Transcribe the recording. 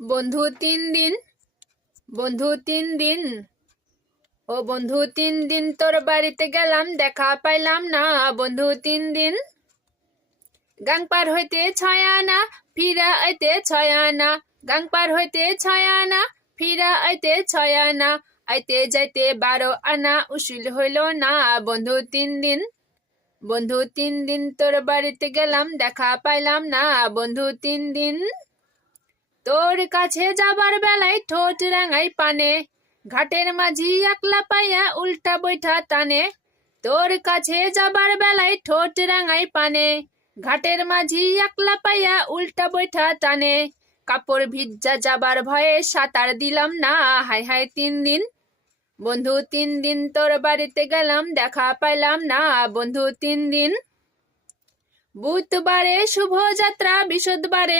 বন্ধু 3 দিন, বন্ধু 3 দিন, ও বন্ধু 3 দিন তোর বাড়িতে গেলাম, দেখা পাইলাম না। বন্ধু 3 দিন, গাং পার হইতে 6 আনা, ফিরা আইতে 6 আনা। গাং পার হইতে 6 আনা, ফিরা আইতে 6 আনা। আইতে যাইতে 12 আনা, উসুল হইল না। বন্ধু 3 দিন, বন্ধু 3 দিন তোর বাড়িতে গেলাম, দেখা পাইলাম না। বন্ধু 3 দিন, তোর কাছে যাবার বেলায় ঠোঁট রাঙাই পানে, ঘাটের মাঝি একলা পাইয়া উল্টা বৈঠা টানে। তোর কাছে যাবার বেলায় ঠোঁট রাঙাই পানে, ঘাটের মাঝি একলা পাইয়া উল্টা বৈঠা টানে। কাপড় ভিজা যাবার ভয়ে সাঁতার দিলাম না। হায় হায় 3 দিন, বন্ধু 3 দিন তোর বাড়িতে গেলাম, দেখা পাইলাম না। বন্ধু 3 দিন, বুধবারে শুভ যাত্রা, বৃহস্পতিবারে